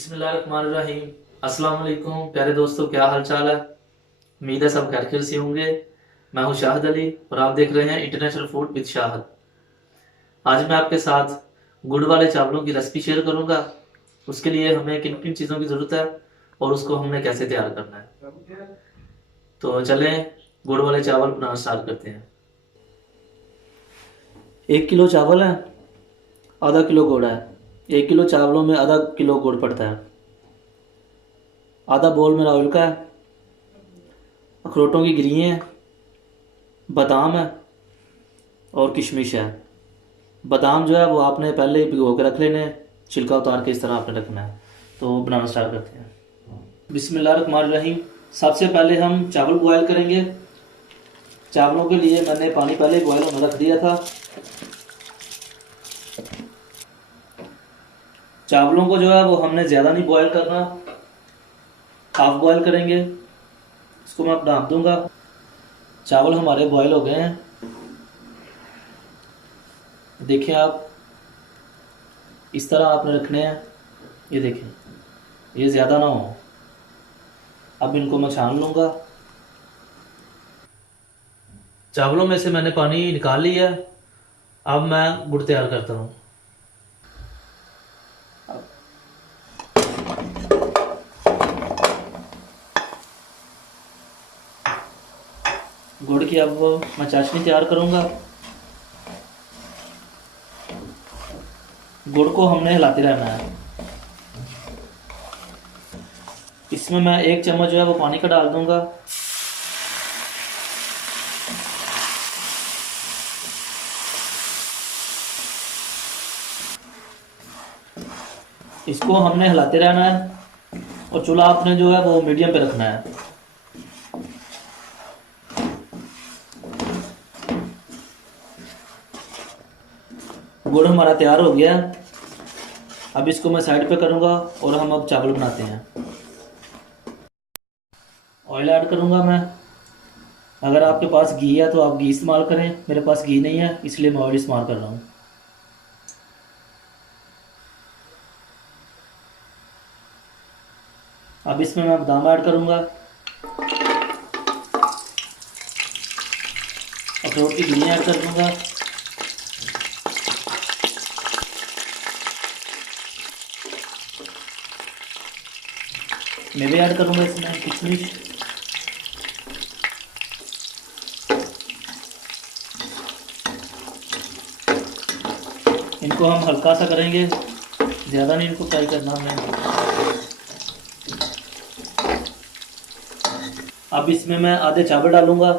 बिस्मिल्लाहिर्रहमानिर्रहीम। अस्सलाम वालेकुम प्यारे दोस्तों, क्या हाल चाल है। उम्मीद है सब खैर से होंगे। मैं हूं शाहिद अली और आप देख रहे हैं इंटरनेशनल फूड विद शाहिद। आज मैं आपके साथ गुड़ वाले चावलों की रेसिपी शेयर करूंगा। उसके लिए हमें किन किन चीज़ों की ज़रूरत है और उसको हमने कैसे तैयार करना है। तो चलें गुड़ वाले चावल बनाना स्टार्ट करते हैं। 1 किलो चावल है, आधा किलो गुड़ है। 1 किलो चावलों में आधा किलो गुड़ पड़ता है। आधा बोल मेरा ऑयल का है। अखरोटों की गिरी है, बादाम है और किशमिश है। बादाम जो है वो आपने पहले ही भिगो के रख लेने हैं, छिलका उतार के इस तरह आपने रखना है। तो बनाना स्टार्ट करते हैं। बिस्मिल्लाहिर्रहमानिर्रहीम। सबसे पहले हम चावल बॉयल करेंगे। चावलों के लिए मैंने पानी पहले बॉयल होने रख दिया था। चावलों को जो है वो हमने ज़्यादा नहीं बॉयल करना, हाफ बॉयल करेंगे। इसको मैं ढाँप दूंगा। चावल हमारे बॉयल हो गए हैं, देखिए आप इस तरह आपने रखने हैं। ये देखें, ये ज़्यादा ना हो। अब इनको मैं छान लूँगा। चावलों में से मैंने पानी निकाल लिया है। अब मैं गुड़ तैयार करता हूँ। गुड़ की अब मैं चाशनी तैयार करूँगा। गुड़ को हमने हिलाते रहना है। इसमें मैं 1 चम्मच जो है वो पानी का डाल दूंगा। इसको हमने हिलाते रहना है और चूल्हा आपने जो है वो मीडियम पे रखना है। गुड़ हमारा तैयार हो गया। अब इसको मैं साइड पे करूंगा और हम अब चावल बनाते हैं। ऑयल ऐड करूंगा मैं। अगर आपके पास घी है तो आप घी इस्तेमाल करें, मेरे पास घी नहीं है इसलिए मैं ऑयल इस्तेमाल कर रहा हूँ। अब इसमें मैं बादाम ऐड करूंगा, अखरोट की गिरियाँ ऐड कर दूंगा, मैं भी ऐड करूंगा इसमें किशमिश। इनको हम हल्का सा करेंगे, ज़्यादा नहीं इनको फ्राई करना हमें। अब इसमें मैं आधे चावल डालूंगा।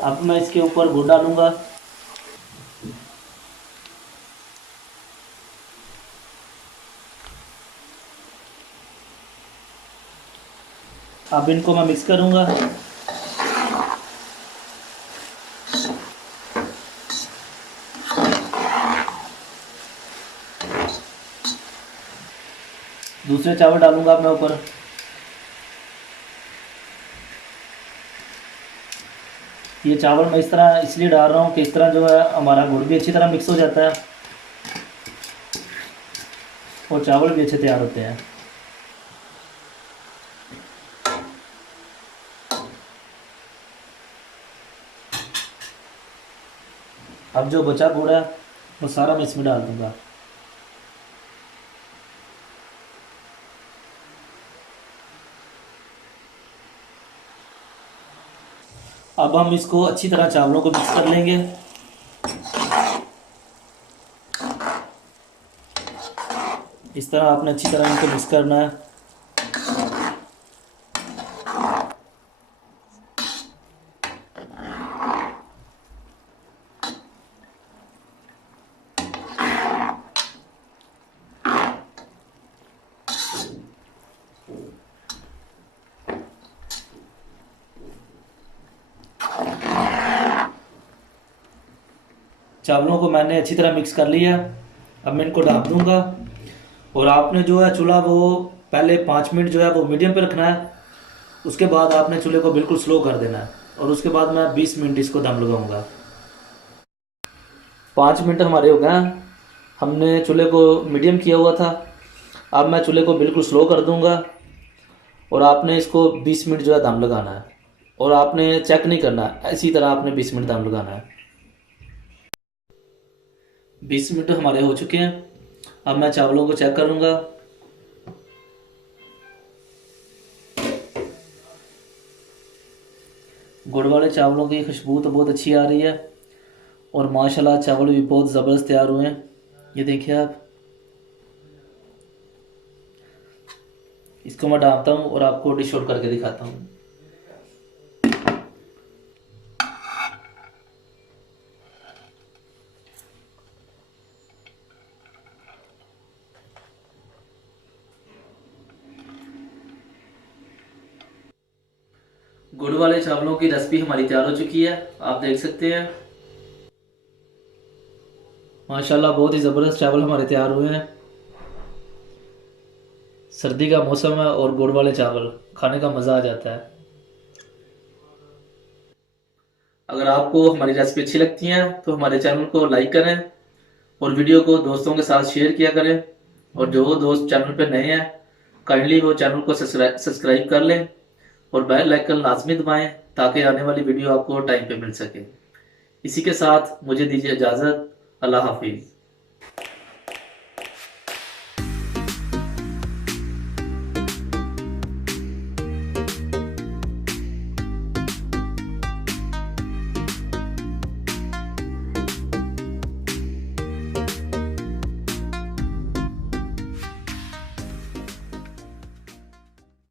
अब मैं इसके ऊपर गुड़ डालूंगा। अब इनको मैं मिक्स करूंगा। दूसरे चावल डालूंगा अब मैं ऊपर। ये चावल मैं इस तरह इसलिए डाल रहा हूँ कि इस तरह जो है हमारा गुड़ भी अच्छी तरह मिक्स हो जाता है और चावल भी अच्छे तैयार होते हैं। अब जो बचा गुड़ है वो सारा मैं इसमें डाल दूंगा। अब हम इसको अच्छी तरह चावलों को मिक्स कर लेंगे। इस तरह आपने अच्छी तरह इनको मिक्स करना है। चावलों को मैंने अच्छी तरह मिक्स कर लिया। अब मैं इनको ढक दूंगा और आपने जो है चूल्हा वो पहले 5 मिनट जो है वो मीडियम पे रखना है। उसके बाद आपने चूल्हे को बिल्कुल स्लो कर देना है और उसके बाद मैं 20 मिनट इसको दम लगाऊंगा। 5 मिनट हमारे हो गए हैं। हमने चूल्हे को मीडियम किया हुआ था। अब मैं चूल्हे को बिल्कुल स्लो कर दूंगा और आपने इसको 20 मिनट जो है दम लगाना है और आपने चेक नहीं करना है, इसी तरह आपने 20 मिनट दम लगाना है। 20 मिनट हमारे हो चुके हैं। अब मैं चावलों को चेक करूंगा। गुड़ वाले चावलों की खुशबू तो बहुत अच्छी आ रही है और माशाल्लाह चावल भी बहुत ज़बरदस्त तैयार हुए हैं। ये देखिए आप, इसको मैं डालता हूँ और आपको डिश आउट करके दिखाता हूँ। गुड़ वाले चावलों की रेसिपी हमारी तैयार हो चुकी है, आप देख सकते हैं। माशाल्लाह बहुत ही ज़बरदस्त चावल हमारे तैयार हुए हैं। सर्दी का मौसम है और गुड़ वाले चावल खाने का मज़ा आ जाता है। अगर आपको हमारी रेसिपी अच्छी लगती है तो हमारे चैनल को लाइक करें और वीडियो को दोस्तों के साथ शेयर किया करें। और जो दोस्त चैनल पर नए हैं काइंडली वो चैनल को सब्सक्राइब कर लें और बेल आइकन लाजमी दबाएं ताकि आने वाली वीडियो आपको टाइम पे मिल सके। इसी के साथ मुझे दीजिए इजाज़त। अल्लाह हाफिज़।